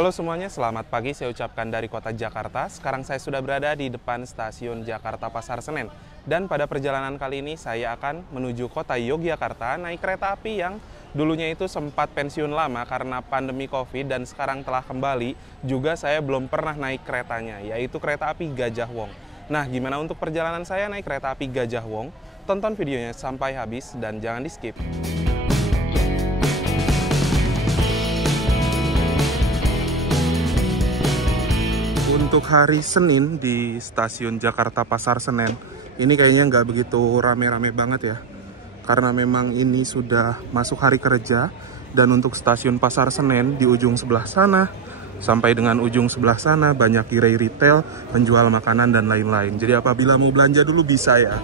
Halo semuanya, selamat pagi saya ucapkan dari kota Jakarta. Sekarang saya sudah berada di depan stasiun Jakarta Pasar Senen. Dan pada perjalanan kali ini saya akan menuju kota Yogyakarta naik kereta api yang dulunya itu sempat pensiun lama karena pandemi Covid dan sekarang telah kembali. Juga saya belum pernah naik keretanya, yaitu kereta api Gajah Wong. Nah, gimana untuk perjalanan saya naik kereta api Gajah Wong? Tonton videonya sampai habis dan jangan di-skip. Untuk hari Senin di stasiun Jakarta Pasar Senen, ini kayaknya nggak begitu rame-rame banget ya. Karena memang ini sudah masuk hari kerja, dan untuk stasiun Pasar Senen di ujung sebelah sana, sampai dengan ujung sebelah sana banyak gerai retail, penjual makanan dan lain-lain. Jadi apabila mau belanja dulu bisa ya.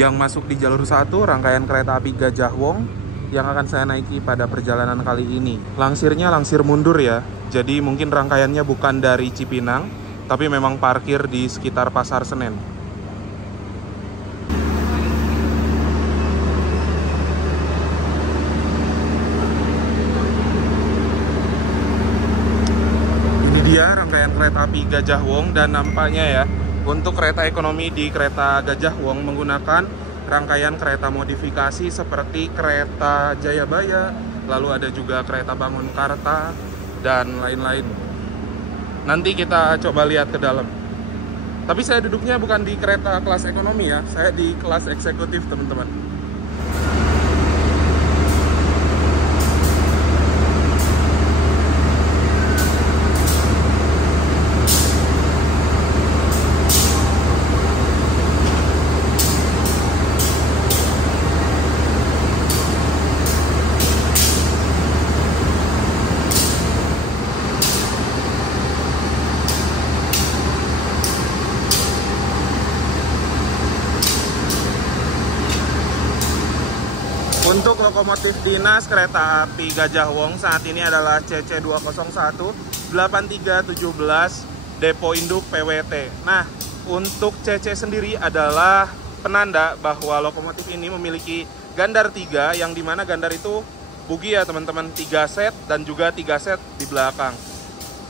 Yang masuk di jalur 1 rangkaian kereta api Gajah Wong yang akan saya naiki pada perjalanan kali ini. Langsirnya langsir mundur ya, jadi mungkin rangkaiannya bukan dari Cipinang, tapi memang parkir di sekitar Pasar Senen. Ini dia rangkaian kereta api Gajah Wong dan nampaknya ya, untuk kereta ekonomi di kereta Gajah Wong menggunakan rangkaian kereta modifikasi seperti kereta Jayabaya, lalu ada juga kereta Bangunkarta, dan lain-lain. Nanti kita coba lihat ke dalam. Tapi saya duduknya bukan di kereta kelas ekonomi ya, saya di kelas eksekutif teman-teman. Untuk lokomotif dinas kereta api Gajah Wong saat ini adalah CC201-8317 Depo Induk PWT. Nah, untuk CC sendiri adalah penanda bahwa lokomotif ini memiliki gandar 3, yang dimana gandar itu bugi ya teman-teman, 3 set dan juga 3 set di belakang.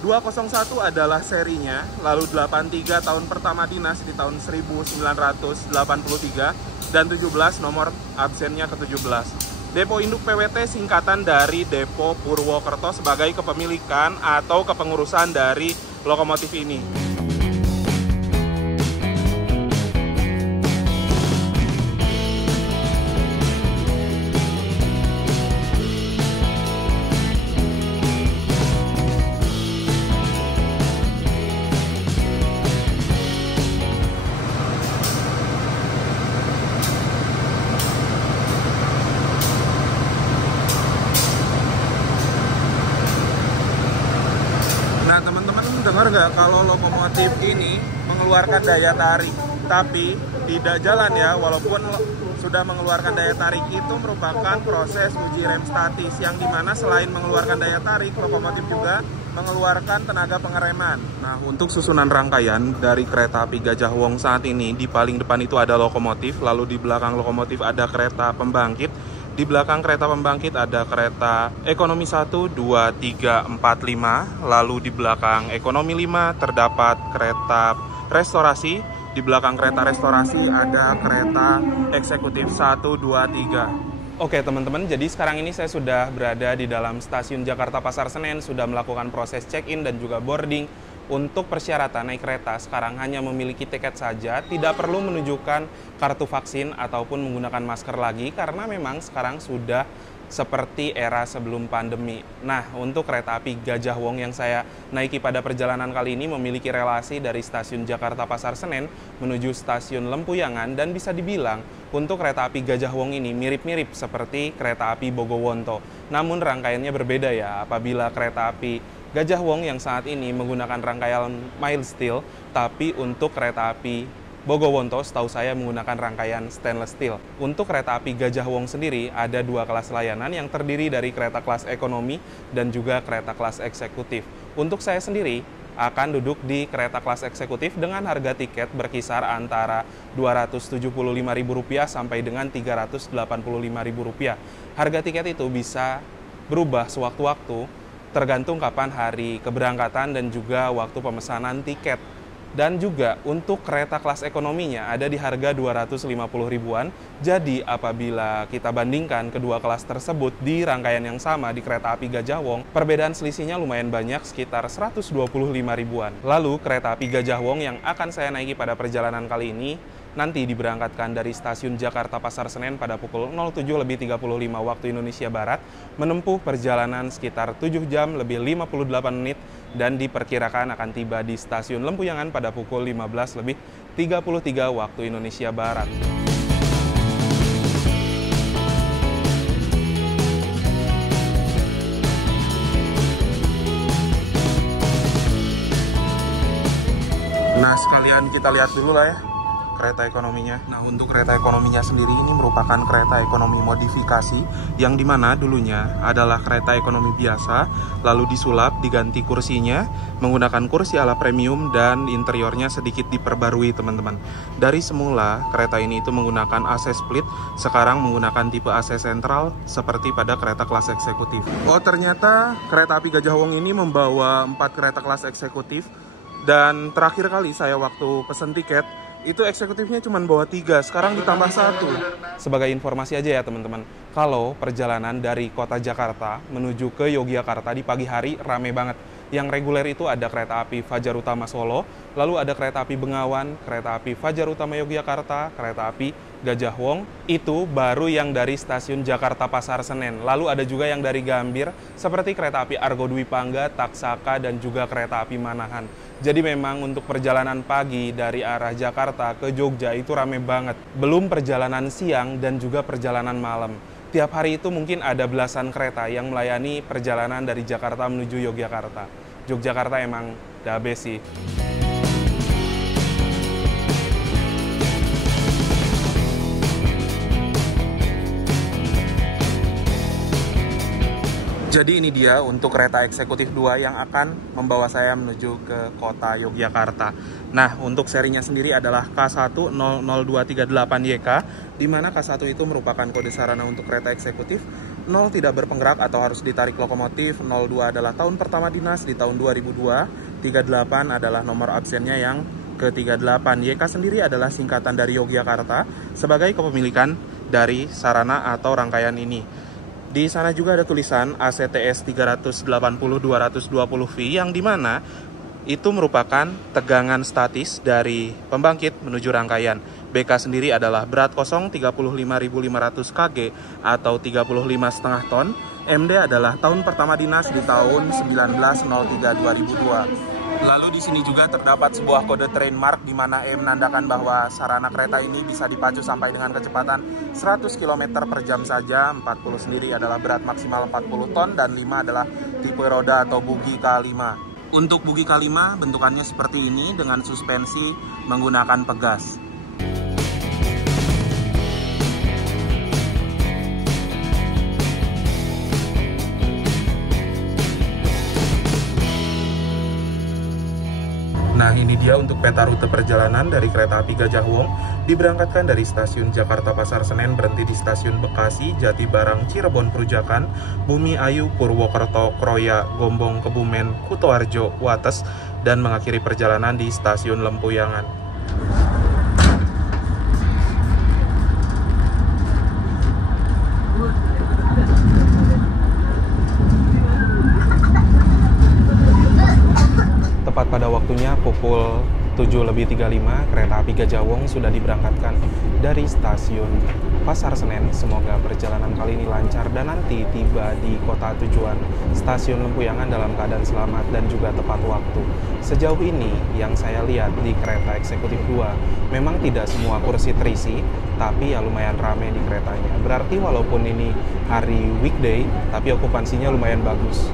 201 adalah serinya, lalu 83 tahun pertama dinas di tahun 1983, dan 17 nomor absennya ke-17. Depo Induk PWT singkatan dari Depo Purwokerto sebagai kepemilikan atau kepengurusan dari lokomotif ini. Nah teman-teman dengar nggak kalau lokomotif ini mengeluarkan daya tarik, tapi tidak jalan ya, walaupun sudah mengeluarkan daya tarik. Itu merupakan proses uji rem statis, yang dimana selain mengeluarkan daya tarik, lokomotif juga mengeluarkan tenaga pengereman. Nah untuk susunan rangkaian dari kereta api Gajah Wong saat ini, di paling depan itu ada lokomotif, lalu di belakang lokomotif ada kereta pembangkit. Di belakang kereta pembangkit ada kereta ekonomi 1, 2, 3, 4, 5. Lalu di belakang ekonomi 5 terdapat kereta restorasi. Di belakang kereta restorasi ada kereta eksekutif 1, 2, 3. Oke teman-teman, jadi sekarang ini saya sudah berada di dalam stasiun Jakarta Pasar Senen, sudah melakukan proses check-in dan juga boarding. Untuk persyaratan naik kereta sekarang hanya memiliki tiket saja, tidak perlu menunjukkan kartu vaksin ataupun menggunakan masker lagi, karena memang sekarang sudah seperti era sebelum pandemi. Nah, untuk kereta api Gajah Wong yang saya naiki pada perjalanan kali ini memiliki relasi dari stasiun Jakarta Pasar Senen menuju stasiun Lempuyangan, dan bisa dibilang untuk kereta api Gajah Wong ini mirip-mirip seperti kereta api Bogowonto. Namun rangkaiannya berbeda ya, apabila kereta api Gajah Wong yang saat ini menggunakan rangkaian mild steel, tapi untuk kereta api Bogowonto setahu saya menggunakan rangkaian stainless steel. Untuk kereta api Gajah Wong sendiri ada 2 kelas layanan yang terdiri dari kereta kelas ekonomi dan juga kereta kelas eksekutif. Untuk saya sendiri akan duduk di kereta kelas eksekutif dengan harga tiket berkisar antara Rp275.000 sampai dengan Rp385.000. Harga tiket itu bisa berubah sewaktu-waktu tergantung kapan hari keberangkatan dan juga waktu pemesanan tiket. Dan juga untuk kereta kelas ekonominya ada di harga 250 ribuan. Jadi apabila kita bandingkan kedua kelas tersebut di rangkaian yang sama di kereta api Gajah Wong, perbedaan selisihnya lumayan banyak, sekitar 125 ribuan. Lalu kereta api Gajah Wong yang akan saya naiki pada perjalanan kali ini nanti diberangkatkan dari stasiun Jakarta Pasar Senen pada pukul 07.35 waktu Indonesia Barat, menempuh perjalanan sekitar 7 jam lebih 58 menit dan diperkirakan akan tiba di stasiun Lempuyangan pada pukul 15.33 waktu Indonesia Barat. Nah, sekalian kita lihat dulu lah ya kereta ekonominya. Nah, untuk kereta ekonominya sendiri ini merupakan kereta ekonomi modifikasi yang dimana dulunya adalah kereta ekonomi biasa, lalu disulap, diganti kursinya menggunakan kursi ala premium dan interiornya sedikit diperbarui teman-teman. Dari semula kereta ini itu menggunakan AC split, sekarang menggunakan tipe AC sentral seperti pada kereta kelas eksekutif. Oh, ternyata kereta api Gajah Wong ini membawa 4 kereta kelas eksekutif, dan terakhir kali saya waktu pesen tiket itu eksekutifnya cuma bawa 3, sekarang ditambah 1. Sebagai informasi aja ya teman-teman, kalau perjalanan dari kota Jakarta menuju ke Yogyakarta di pagi hari rame banget. Yang reguler itu ada kereta api Fajar Utama Solo, lalu ada kereta api Bengawan, kereta api Fajar Utama Yogyakarta, kereta api Gajah Wong, itu baru yang dari stasiun Jakarta Pasar Senen. Lalu ada juga yang dari Gambir, seperti kereta api Argo Dwi Pangga, Taksaka, dan juga kereta api Manahan. Jadi memang untuk perjalanan pagi dari arah Jakarta ke Jogja itu rame banget. Belum perjalanan siang dan juga perjalanan malam. Tiap hari itu mungkin ada belasan kereta yang melayani perjalanan dari Jakarta menuju Yogyakarta. Yogyakarta emang the best sih. Jadi ini dia untuk kereta eksekutif 2 yang akan membawa saya menuju ke kota Yogyakarta. Nah, untuk serinya sendiri adalah K1-00238YK, di mana K1 itu merupakan kode sarana untuk kereta eksekutif, 0 tidak berpenggerak atau harus ditarik lokomotif, 02 adalah tahun pertama dinas di tahun 2002, 38 adalah nomor absennya yang ke-38. YK sendiri adalah singkatan dari Yogyakarta sebagai kepemilikan dari sarana atau rangkaian ini. Di sana juga ada tulisan ACTS 380-220V yang dimana itu merupakan tegangan statis dari pembangkit menuju rangkaian. BK sendiri adalah berat kosong 35.500 kg atau 35,5 ton. MD adalah tahun pertama dinas di tahun 1903-2002. Lalu di sini juga terdapat sebuah kode trademark di mana E menandakan bahwa sarana kereta ini bisa dipacu sampai dengan kecepatan 100 km per jam saja. 40 sendiri adalah berat maksimal 40 ton dan 5 adalah tipe roda atau bugi K5. Untuk bugi K5 bentukannya seperti ini dengan suspensi menggunakan pegas. Nah, ini dia untuk peta rute perjalanan dari kereta api Gajah Wong. Diberangkatkan dari stasiun Jakarta Pasar Senen, berhenti di stasiun Bekasi, Jatibarang, Cirebon Perujakan, Bumi Ayu, Purwokerto, Kroya, Gombong, Kebumen, Kutoarjo, Wates, dan mengakhiri perjalanan di stasiun Lempuyangan. Tepat pada waktunya pukul 7.35 kereta api Gajah Wong sudah diberangkatkan dari stasiun Pasar Senen. Semoga perjalanan kali ini lancar dan nanti tiba di kota tujuan stasiun Lempuyangan dalam keadaan selamat dan juga tepat waktu. Sejauh ini yang saya lihat di kereta eksekutif 2 memang tidak semua kursi terisi, tapi ya lumayan ramai di keretanya. Berarti walaupun ini hari weekday tapi okupansinya lumayan bagus.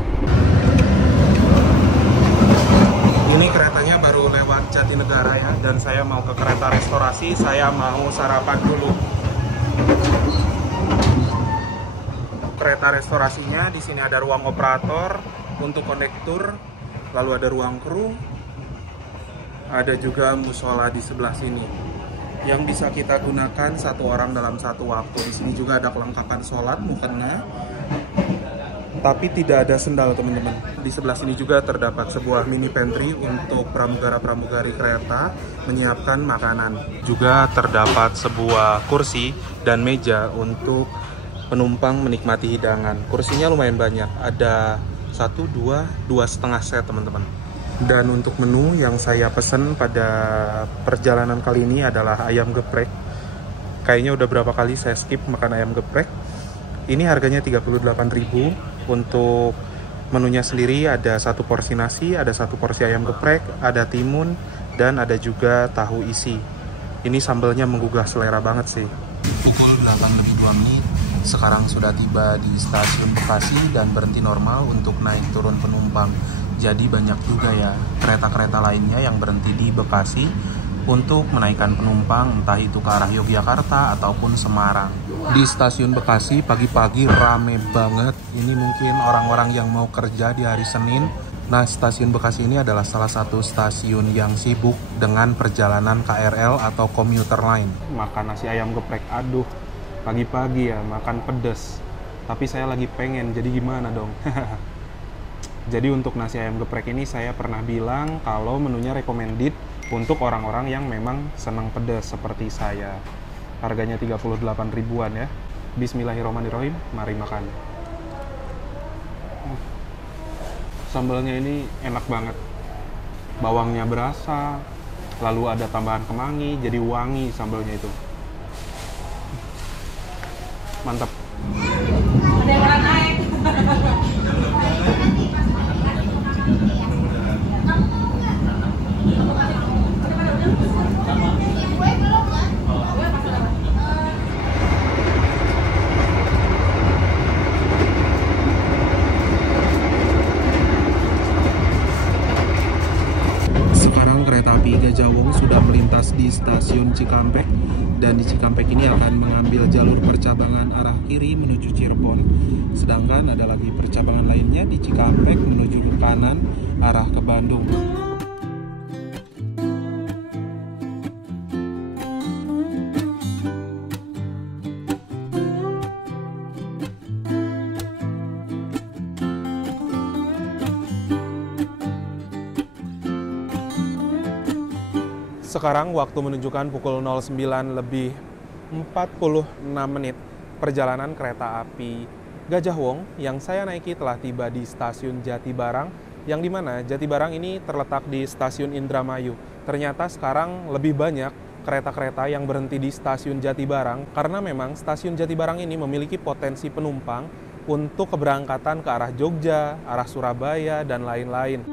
Ini keretanya baru lewat Jatinegara ya, dan saya mau ke kereta restorasi. Saya mau sarapan dulu. Kereta restorasinya di sini ada ruang operator untuk kondektur, lalu ada ruang kru, ada juga musola di sebelah sini yang bisa kita gunakan satu orang dalam satu waktu. Di sini juga ada kelengkapan sholat, mukena, tapi tidak ada sendal teman-teman. Di sebelah sini juga terdapat sebuah mini pantry untuk pramugara-pramugari kereta menyiapkan makanan. Juga terdapat sebuah kursi dan meja untuk penumpang menikmati hidangan. Kursinya lumayan banyak, ada 1, 2,5 set teman-teman. Dan untuk menu yang saya pesan pada perjalanan kali ini adalah ayam geprek. Kayaknya udah berapa kali saya skip makan ayam geprek. Ini harganya 38.000. Untuk menunya sendiri ada 1 porsi nasi, ada 1 porsi ayam geprek, ada timun, dan ada juga tahu isi. Ini sambelnya menggugah selera banget sih. Pukul 8:02. Sekarang sudah tiba di stasiun Bekasi dan berhenti normal untuk naik turun penumpang. Jadi banyak juga ya kereta-kereta lainnya yang berhenti di Bekasi untuk menaikkan penumpang, entah itu ke arah Yogyakarta ataupun Semarang. Di stasiun Bekasi pagi-pagi rame banget. Ini mungkin orang-orang yang mau kerja di hari Senin. Nah, stasiun Bekasi ini adalah salah satu stasiun yang sibuk dengan perjalanan KRL atau komuter lain. Makan nasi ayam geprek, aduh, pagi-pagi ya makan pedas. Tapi saya lagi pengen, jadi gimana dong? Jadi untuk nasi ayam geprek ini saya pernah bilang kalau menunya recommended untuk orang-orang yang memang senang pedas seperti saya. Harganya 38 ribuan ya. Bismillahirrahmanirrahim, mari makan. Sambalnya ini enak banget. Bawangnya berasa, lalu ada tambahan kemangi, jadi wangi sambalnya itu. Mantap. Ada yang orang naik. Sekarang kereta api Gajah Wong sudah melintas di stasiun Cikampek, dan di Cikampek ini akan mengambil jalur percabangan arah kiri menuju Cirebon. Sedangkan ada lagi percabangan lainnya di Cikampek menuju ke kanan arah ke Bandung. Sekarang waktu menunjukkan pukul 09:46. Perjalanan kereta api Gajah Wong yang saya naiki telah tiba di stasiun Jatibarang, yang dimana Jatibarang ini terletak di stasiun Indramayu. Ternyata sekarang lebih banyak kereta-kereta yang berhenti di stasiun Jatibarang karena memang stasiun Jatibarang ini memiliki potensi penumpang untuk keberangkatan ke arah Jogja, arah Surabaya, dan lain-lain.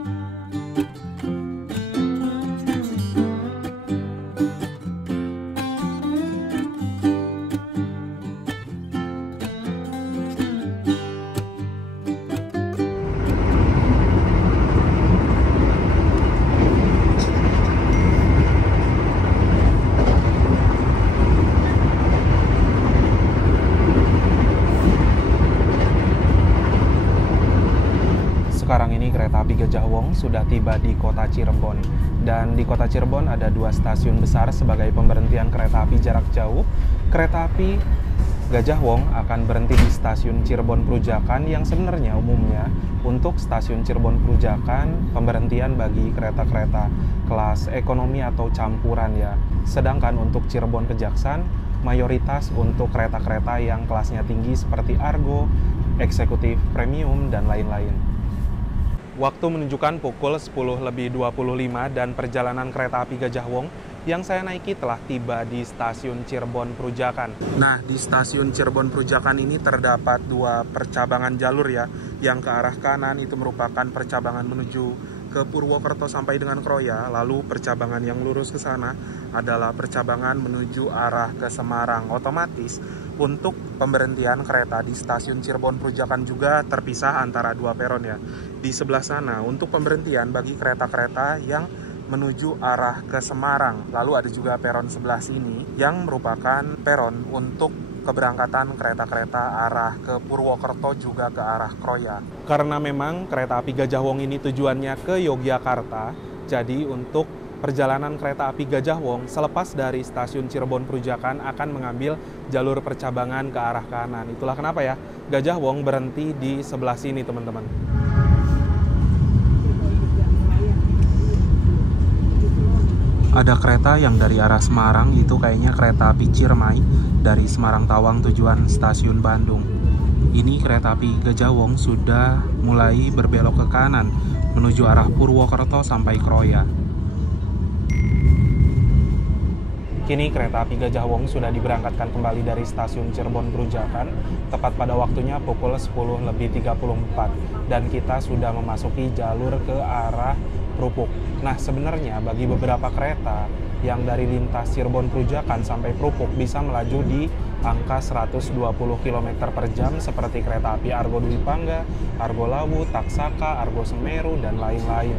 Sekarang ini kereta api Gajah Wong sudah tiba di kota Cirebon. Dan di kota Cirebon ada 2 stasiun besar sebagai pemberhentian kereta api jarak jauh. Kereta api Gajah Wong akan berhenti di stasiun Cirebon Perujakan, yang sebenarnya umumnya untuk stasiun Cirebon Perujakan pemberhentian bagi kereta-kereta kelas ekonomi atau campuran ya. Sedangkan untuk Cirebon Kejaksan mayoritas untuk kereta-kereta yang kelasnya tinggi seperti Argo, eksekutif premium, dan lain-lain. Waktu menunjukkan pukul 10:25 dan perjalanan kereta api Gajah Wong yang saya naiki telah tiba di stasiun Cirebon Perujakan. Nah, di stasiun Cirebon Perujakan ini terdapat 2 percabangan jalur ya. Yang ke arah kanan itu merupakan percabangan menuju ke Purwokerto sampai dengan Kroya, lalu percabangan yang lurus ke sana adalah percabangan menuju arah ke Semarang. Otomatis untuk pemberhentian kereta di stasiun Cirebon Perujakan juga terpisah antara 2 peron ya. Di sebelah sana untuk pemberhentian bagi kereta-kereta yang menuju arah ke Semarang. Lalu ada juga peron sebelah sini yang merupakan peron untuk keberangkatan kereta-kereta arah ke Purwokerto juga ke arah Kroya. Karena memang kereta api Gajah Wong ini tujuannya ke Yogyakarta, jadi untuk perjalanan kereta api Gajah Wong selepas dari stasiun Cirebon Perujakan akan mengambil jalur percabangan ke arah kanan. Itulah kenapa ya Gajah Wong berhenti di sebelah sini, teman-teman. Ada kereta yang dari arah Semarang, itu kayaknya kereta api Ciremai dari Semarang Tawang tujuan stasiun Bandung. Ini kereta api Gajah Wong sudah mulai berbelok ke kanan menuju arah Purwokerto sampai Kroya. Kini kereta api Gajah Wong sudah diberangkatkan kembali dari stasiun Cirebon Perujakan tepat pada waktunya pukul 10:34 dan kita sudah memasuki jalur ke arah Prupuk. Nah, sebenarnya bagi beberapa kereta yang dari lintas Cirebon Perujakan sampai Prupuk bisa melaju di angka 120 km per jam seperti kereta api Argo Dwi Pangga, Argo Lawu, Taksaka, Argo Semeru, dan lain-lain.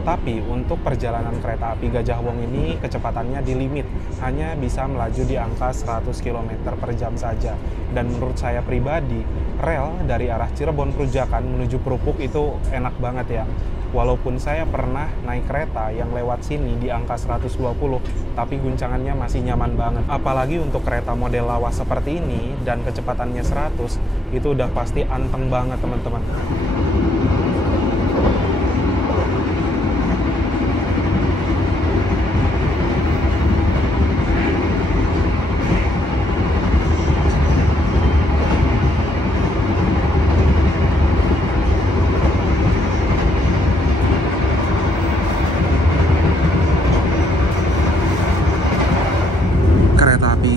Tapi untuk perjalanan kereta api Gajah Wong ini kecepatannya dilimit, hanya bisa melaju di angka 100 km per jam saja. Dan menurut saya pribadi, rel dari arah Cirebon Perujakan menuju Prupuk itu enak banget ya. Walaupun saya pernah naik kereta yang lewat sini di angka 120, tapi guncangannya masih nyaman banget. Apalagi untuk kereta model lawas seperti ini dan kecepatannya 100, itu udah pasti anteng banget, teman-teman.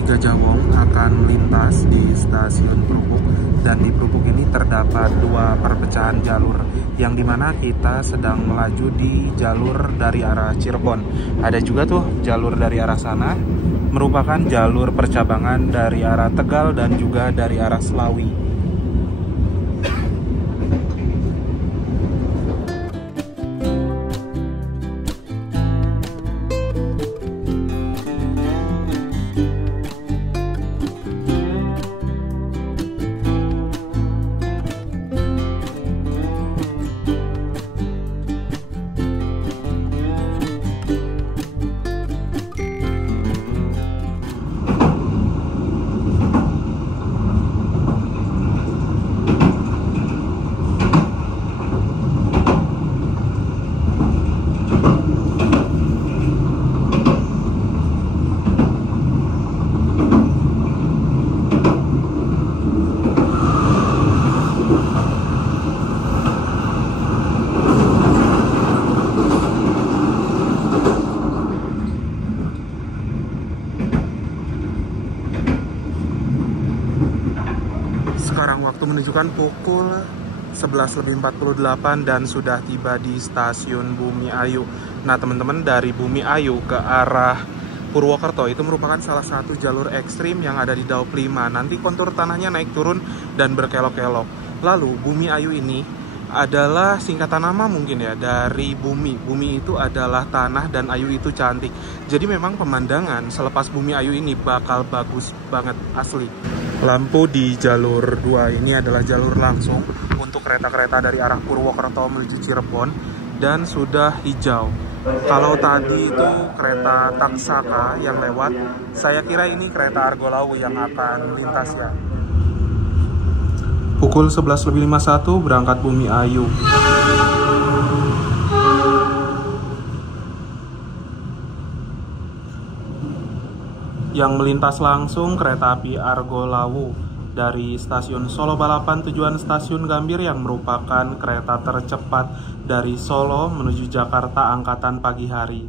Gajah Wong akan melintas di stasiun Prupuk, dan di Prupuk ini terdapat dua perpecahan jalur yang dimana kita sedang melaju di jalur dari arah Cirebon. Ada juga tuh jalur dari arah sana, merupakan jalur percabangan dari arah Tegal dan juga dari arah Selawi. Sekarang waktu menunjukkan pukul 11:48 dan sudah tiba di stasiun Bumi Ayu. Nah, teman-teman, dari Bumi Ayu ke arah Purwokerto itu merupakan salah satu jalur ekstrim yang ada di Daup 5. Nanti kontur tanahnya naik turun dan berkelok-kelok. Lalu Bumi Ayu ini adalah singkatan nama mungkin ya dari bumi. Bumi itu adalah tanah dan ayu itu cantik. Jadi memang pemandangan selepas Bumi Ayu ini bakal bagus banget asli. Lampu di jalur 2 ini adalah jalur langsung untuk kereta-kereta dari arah Purwokerto menuju Cirebon dan sudah hijau. Kalau tadi itu kereta Taksaka yang lewat, saya kira ini kereta Argo Lawu yang akan lintas ya. Pukul 11:51 berangkat Bumi Ayu. Yang melintas langsung kereta api Argo Lawu dari stasiun Solo Balapan tujuan stasiun Gambir yang merupakan kereta tercepat dari Solo menuju Jakarta angkatan pagi hari.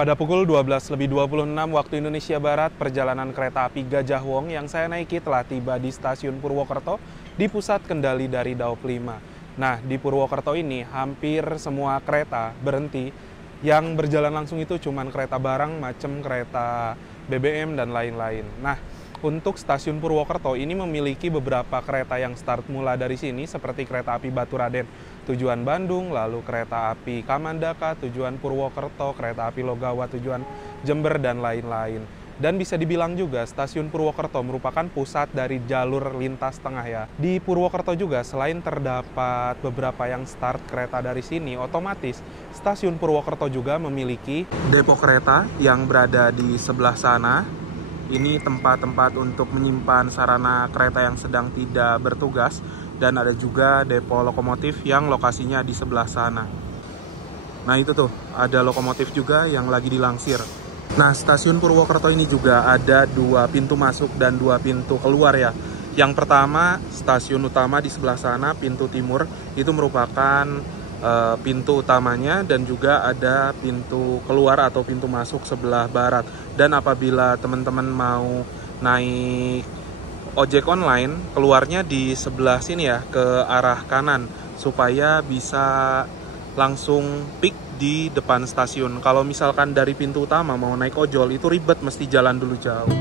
Pada pukul 12.26 waktu Indonesia Barat, perjalanan kereta api Gajah Wong yang saya naiki telah tiba di stasiun Purwokerto di pusat kendali dari Daop 5. Nah, di Purwokerto ini hampir semua kereta berhenti. Yang berjalan langsung itu cuma kereta barang, macam kereta BBM dan lain-lain. Nah, untuk stasiun Purwokerto ini memiliki beberapa kereta yang start mula dari sini, seperti kereta api Baturaden tujuan Bandung, lalu kereta api Kamandaka tujuan Purwokerto, kereta api Logawa tujuan Jember, dan lain-lain. Dan bisa dibilang juga stasiun Purwokerto merupakan pusat dari jalur lintas tengah ya. Di Purwokerto juga selain terdapat beberapa yang start kereta dari sini, otomatis stasiun Purwokerto juga memiliki depo kereta yang berada di sebelah sana. Ini tempat-tempat untuk menyimpan sarana kereta yang sedang tidak bertugas, dan ada juga depo lokomotif yang lokasinya di sebelah sana. Nah itu tuh, ada lokomotif juga yang lagi dilangsir. Nah, stasiun Purwokerto ini juga ada 2 pintu masuk dan 2 pintu keluar ya. Yang pertama, stasiun utama di sebelah sana, pintu timur, itu merupakan pintu utamanya, dan juga ada pintu keluar atau pintu masuk sebelah barat. Dan apabila teman-teman mau naik ojek online, keluarnya di sebelah sini ya, ke arah kanan, supaya bisa langsung pick di depan stasiun. Kalau misalkan dari pintu utama mau naik ojol itu ribet, mesti jalan dulu jauh.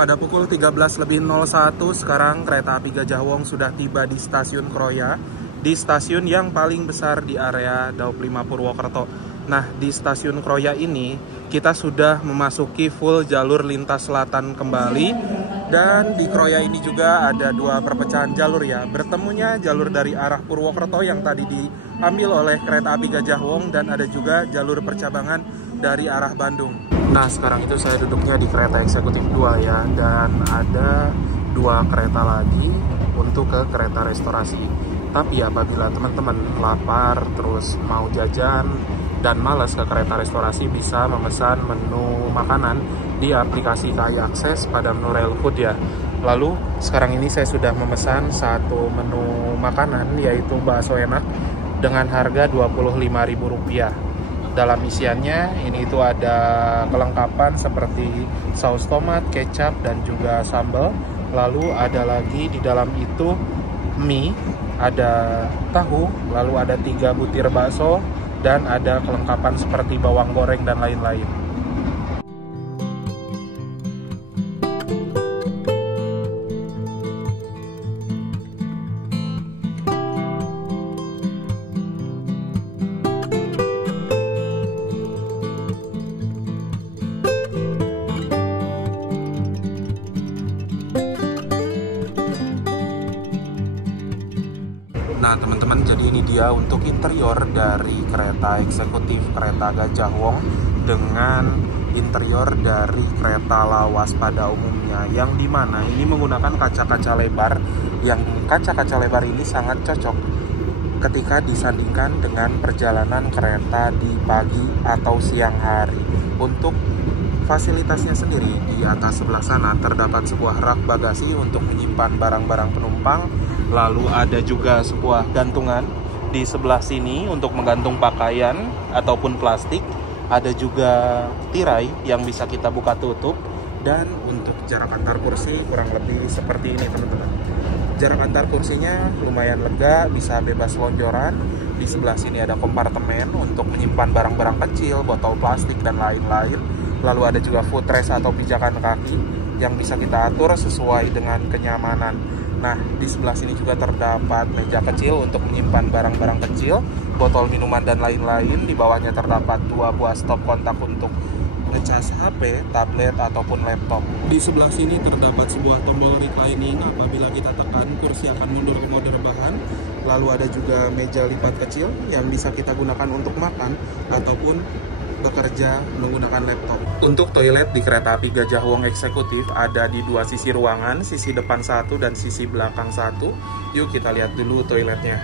Pada pukul 13.01 sekarang kereta api Gajah Wong sudah tiba di stasiun Kroya, di stasiun yang paling besar di area Daop 5 Purwokerto. Nah, di stasiun Kroya ini kita sudah memasuki full jalur lintas selatan kembali, dan di Kroya ini juga ada 2 perpecahan jalur ya. Bertemunya jalur dari arah Purwokerto yang tadi diambil oleh kereta api Gajah Wong, dan ada juga jalur percabangan dari arah Bandung. Nah, sekarang itu saya duduknya di kereta eksekutif 2 ya, dan ada 2 kereta lagi untuk ke kereta restorasi. Tapi apabila teman-teman lapar, terus mau jajan, dan malas ke kereta restorasi, bisa memesan menu makanan di aplikasi KAI Akses pada menu Rail Food ya. Lalu sekarang ini saya sudah memesan 1 menu makanan, yaitu bakso enak dengan harga Rp25.000. Dalam isiannya ini itu ada kelengkapan seperti saus tomat, kecap, dan juga sambal. Lalu ada lagi di dalam itu mie, ada tahu, lalu ada 3 butir bakso, dan ada kelengkapan seperti bawang goreng dan lain-lain. Nah teman-teman, jadi ini dia untuk interior dari kereta eksekutif kereta Gajah Wong dengan interior dari kereta lawas pada umumnya, yang dimana ini menggunakan kaca-kaca lebar, yang kaca-kaca lebar ini sangat cocok ketika disandingkan dengan perjalanan kereta di pagi atau siang hari. Untuk fasilitasnya sendiri, di atas sebelah sana terdapat sebuah rak bagasi untuk menyimpan barang-barang penumpang. Lalu ada juga sebuah gantungan di sebelah sini untuk menggantung pakaian ataupun plastik. Ada juga tirai yang bisa kita buka tutup. Dan untuk jarak antar kursi kurang lebih seperti ini teman-teman. Jarak antar kursinya lumayan lega, bisa bebas lonjoran. Di sebelah sini ada kompartemen untuk menyimpan barang-barang kecil, botol plastik dan lain-lain. Lalu ada juga footrest atau pijakan kaki yang bisa kita atur sesuai dengan kenyamanan. Nah, di sebelah sini juga terdapat meja kecil untuk menyimpan barang-barang kecil, botol minuman dan lain-lain. Di bawahnya terdapat 2 buah stop kontak untuk ngecas HP, tablet, ataupun laptop. Di sebelah sini terdapat sebuah tombol reclining. Apabila kita tekan, kursi akan mundur ke mode rebahan. Lalu ada juga meja lipat kecil yang bisa kita gunakan untuk makan ataupun bekerja menggunakan laptop. Untuk toilet di kereta api Gajah Wong eksekutif ada di 2 sisi ruangan, sisi depan 1 dan sisi belakang 1. Yuk kita lihat dulu toiletnya.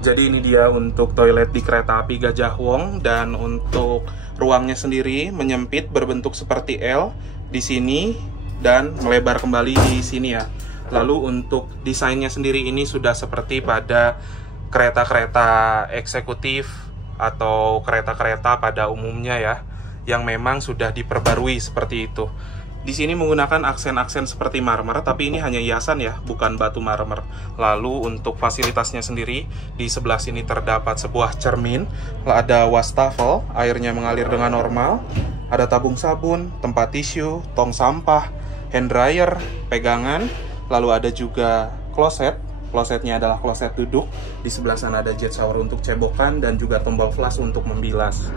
Jadi ini dia untuk toilet di kereta api Gajah Wong, dan untuk ruangnya sendiri menyempit berbentuk seperti L di sini dan melebar kembali di sini ya. Lalu untuk desainnya sendiri ini sudah seperti pada kereta-kereta eksekutif atau kereta-kereta pada umumnya ya, yang memang sudah diperbarui seperti itu. Di sini menggunakan aksen-aksen seperti marmer, tapi ini hanya hiasan ya, bukan batu marmer. Lalu untuk fasilitasnya sendiri, di sebelah sini terdapat sebuah cermin, ada wastafel, airnya mengalir dengan normal, ada tabung sabun, tempat tisu, tong sampah, hand dryer, pegangan, lalu ada juga kloset. Klosetnya adalah kloset duduk. Di sebelah sana ada jet shower untuk cebokan dan juga tombol flush untuk membilas.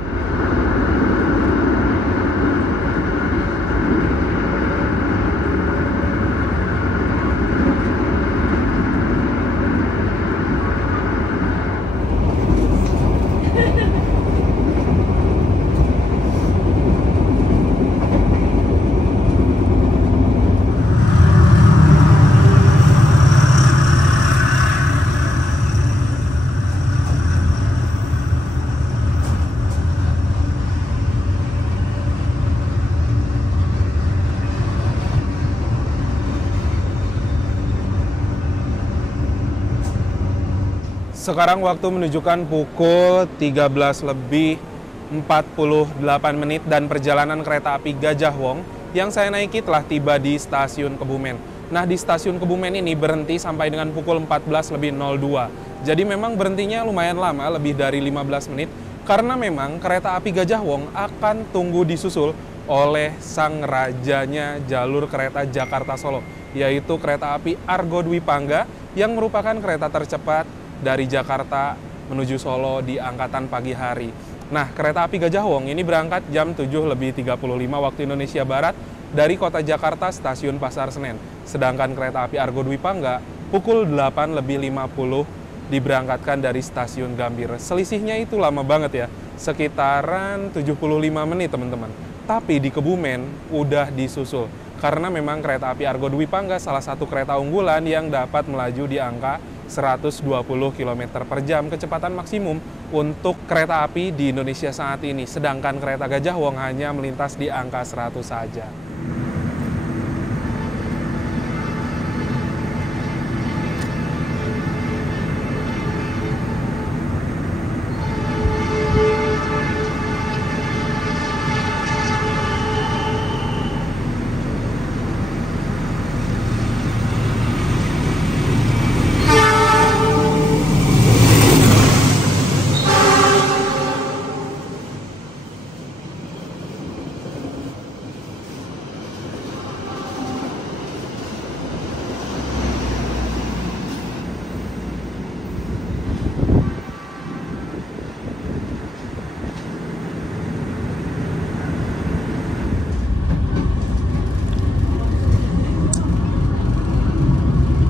Sekarang waktu menunjukkan pukul 13 lebih 48 menit dan perjalanan kereta api Gajah Wong yang saya naiki telah tiba di stasiun Kebumen. Nah, di stasiun Kebumen ini berhenti sampai dengan pukul 14 lebih 02. Jadi memang berhentinya lumayan lama, lebih dari 15 menit, karena memang kereta api Gajah Wong akan tunggu disusul oleh sang rajanya jalur kereta Jakarta Solo, yaitu kereta api Argo Dwi Pangga yang merupakan kereta tercepat dari Jakarta menuju Solo di angkatan pagi hari. Nah, kereta api Gajah Wong ini berangkat jam 7 lebih 35 waktu Indonesia Barat dari kota Jakarta stasiun Pasar Senen. Sedangkan kereta api Argo Dwi Pangga pukul 8 lebih 50 diberangkatkan dari stasiun Gambir. Selisihnya itu lama banget ya, sekitaran 75 menit teman-teman. Tapi di Kebumen udah disusul, karena memang kereta api Argo Dwi Pangga salah satu kereta unggulan yang dapat melaju di angka 120 km per jam kecepatan maksimum untuk kereta api di Indonesia saat ini. Sedangkan kereta Gajah Wong hanya melintas di angka 100 saja.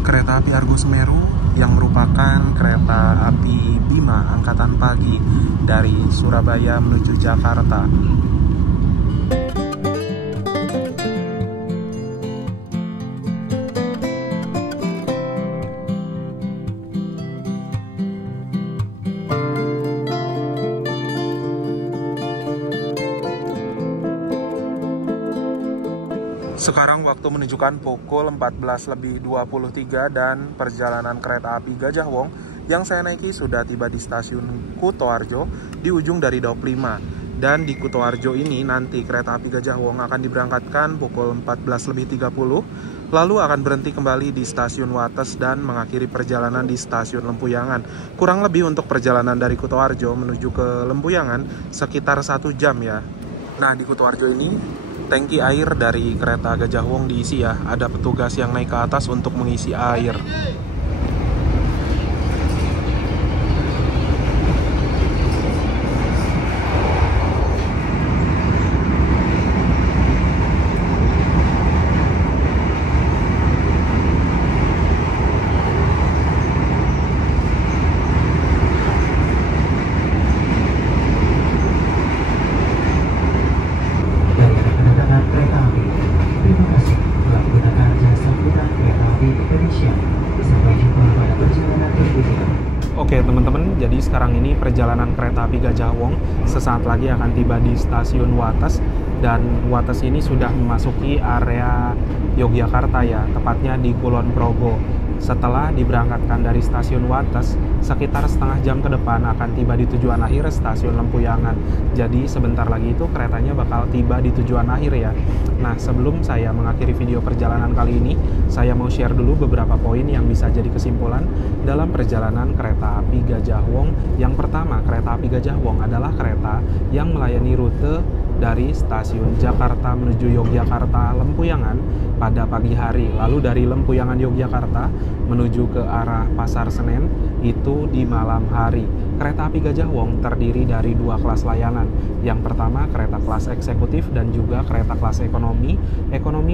Kereta api Argo Semeru yang merupakan kereta api Bima angkatan pagi dari Surabaya menuju Jakarta. Sekarang waktu menunjukkan pukul 14.23 dan perjalanan kereta api Gajah Wong yang saya naiki sudah tiba di stasiun Kutoarjo di ujung dari Daup 5. Dan di Kutoarjo ini nanti kereta api Gajah Wong akan diberangkatkan pukul 14.30, lalu akan berhenti kembali di stasiun Wates dan mengakhiri perjalanan di stasiun Lempuyangan. Kurang lebih untuk perjalanan dari Kutoarjo menuju ke Lempuyangan sekitar 1 jam ya. Nah, di Kutoarjo ini tangki air dari kereta Gajah Wong diisi ya. Ada petugas yang naik ke atas untuk mengisi air. Oke teman-teman, jadi sekarang ini perjalanan kereta api Gajah Wong sesaat lagi akan tiba di stasiun Wates, dan Wates ini sudah memasuki area Yogyakarta ya, tepatnya di Kulon Progo. Setelah diberangkatkan dari stasiun Wates, sekitar setengah jam ke depan akan tiba di tujuan akhir stasiun Lempuyangan. Jadi sebentar lagi itu keretanya bakal tiba di tujuan akhir ya. Nah, sebelum saya mengakhiri video perjalanan kali ini, saya mau share dulu beberapa poin yang bisa jadi kesimpulan dalam perjalanan kereta api Gajah Wong. Yang pertama, kereta api Gajah Wong adalah kereta yang melayani rute dari stasiun Jakarta menuju Yogyakarta Lempuyangan pada pagi hari, lalu dari Lempuyangan Yogyakarta menuju ke arah Pasar Senen itu di malam hari. Kereta api Gajah Wong terdiri dari 2 kelas layanan. Yang pertama kereta kelas eksekutif dan juga kereta kelas ekonomi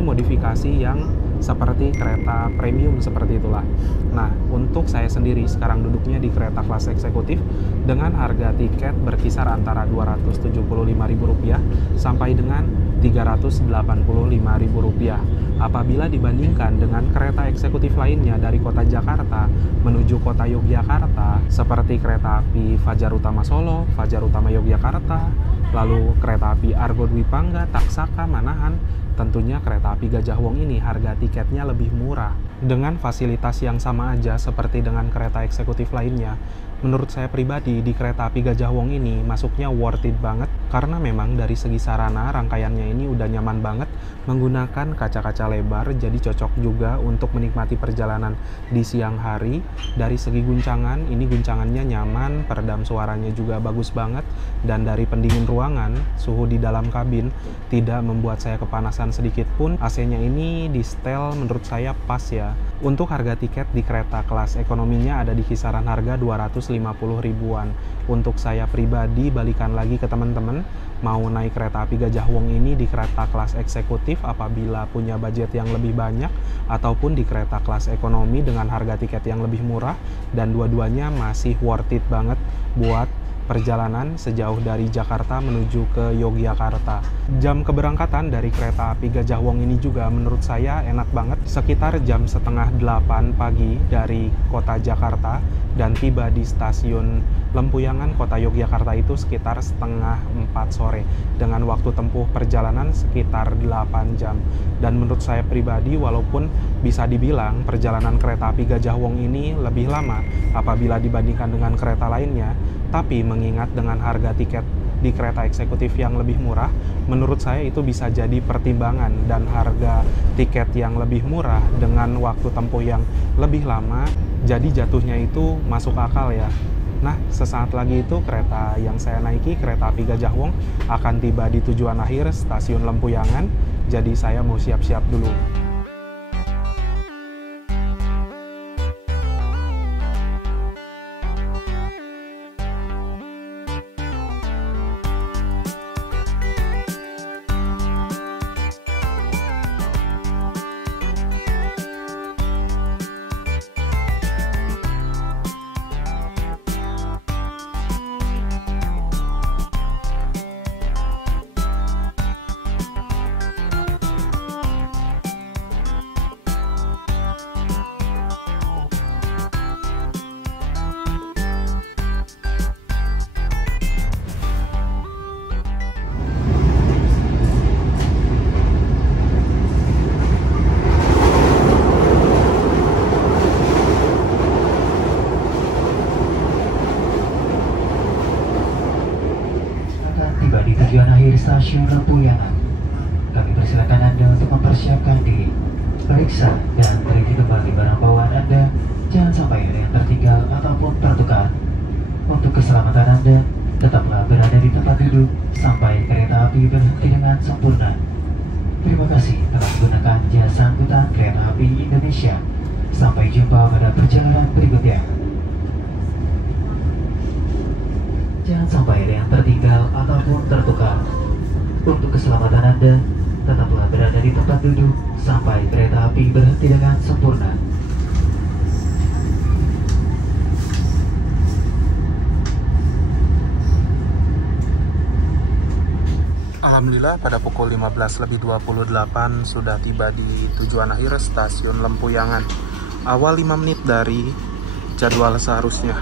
modifikasi yang seperti kereta premium seperti itulah. Nah, untuk saya sendiri sekarang duduknya di kereta kelas eksekutif dengan harga tiket berkisar antara Rp275.000 sampai dengan Rp385.000. Apabila dibandingkan dengan kereta eksekutif lainnya dari kota Jakarta menuju kota Yogyakarta seperti kereta api Fajar Utama Solo, Fajar Utama Yogyakarta, lalu kereta api Argo Dwi Pangga, Taksaka, Manahan, tentunya kereta api Gajah Wong ini harga tiketnya lebih murah. Dengan fasilitas yang sama aja seperti dengan kereta eksekutif lainnya, menurut saya pribadi di kereta api Gajah Wong ini masuknya worth it banget, karena memang dari segi sarana rangkaiannya ini udah nyaman banget, menggunakan kaca-kaca lebar, jadi cocok juga untuk menikmati perjalanan di siang hari. Dari segi guncangan, ini guncangannya nyaman, peredam suaranya juga bagus banget, dan dari pendingin ruangan, suhu di dalam kabin tidak membuat saya kepanasan sedikit pun. AC-nya ini di setel menurut saya pas ya. Untuk harga tiket di kereta kelas ekonominya ada di kisaran harga 250 ribuan. Untuk saya pribadi, balikan lagi ke teman-teman, mau naik kereta api Gajah Wong ini di kereta kelas eksekutif apabila punya budget yang lebih banyak, ataupun di kereta kelas ekonomi dengan harga tiket yang lebih murah, dan dua-duanya masih worth it banget buat perjalanan sejauh dari Jakarta menuju ke Yogyakarta. Jam keberangkatan dari kereta api Gajah Wong ini juga menurut saya enak banget, sekitar jam setengah 8 pagi dari kota Jakarta, dan tiba di stasiun Lempuyangan kota Yogyakarta itu sekitar setengah 4 sore, dengan waktu tempuh perjalanan sekitar 8 jam. Dan menurut saya pribadi, walaupun bisa dibilang perjalanan kereta api Gajah Wong ini lebih lama apabila dibandingkan dengan kereta lainnya, tapi mengingat dengan harga tiket di kereta eksekutif yang lebih murah, menurut saya itu bisa jadi pertimbangan, dan harga tiket yang lebih murah dengan waktu tempuh yang lebih lama, jadi jatuhnya itu masuk akal ya. Nah, sesaat lagi itu kereta yang saya naiki, kereta api Gajah Wong, akan tiba di tujuan akhir stasiun Lempuyangan, jadi saya mau siap-siap dulu. akhir stasiun Lempuyangan. Kami persilakan Anda untuk mempersiapkan diri, periksa dan teliti kembali barang bawaan Anda. Jangan sampai ada yang tertinggal ataupun tertukar. Untuk keselamatan Anda, tetaplah berada di tempat duduk sampai kereta api berhenti dengan sempurna. Terima kasih telah menggunakan jasa angkutan kereta api Indonesia. Sampai jumpa pada perjalanan berikutnya. Jangan sampai ada yang tertinggal ataupun tertukar. Untuk keselamatan Anda, tetaplah berada di tempat duduk sampai kereta api berhenti dengan sempurna. Alhamdulillah pada pukul 15.28 sudah tiba di tujuan akhir stasiun Lempuyangan. Awal 5 menit dari jadwal seharusnya.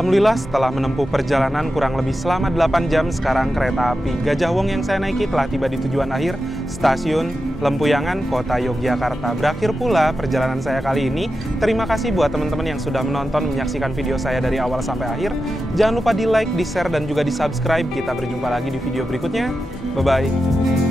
Alhamdulillah setelah menempuh perjalanan kurang lebih selama 8 jam, sekarang kereta api Gajah Wong yang saya naiki telah tiba di tujuan akhir, stasiun Lempuyangan, Kota Yogyakarta. Berakhir pula perjalanan saya kali ini. Terima kasih buat teman-teman yang sudah menonton, menyaksikan video saya dari awal sampai akhir. Jangan lupa di like, di share, dan juga di subscribe. Kita berjumpa lagi di video berikutnya. Bye-bye.